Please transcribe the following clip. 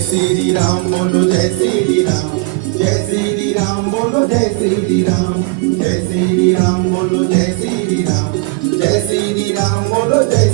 श्री राम बोलो जय श्री राम, जय श्री राम बोलो जय श्री राम, जय श्री राम बोलो जय श्री राम, जय श्री राम बोलो जय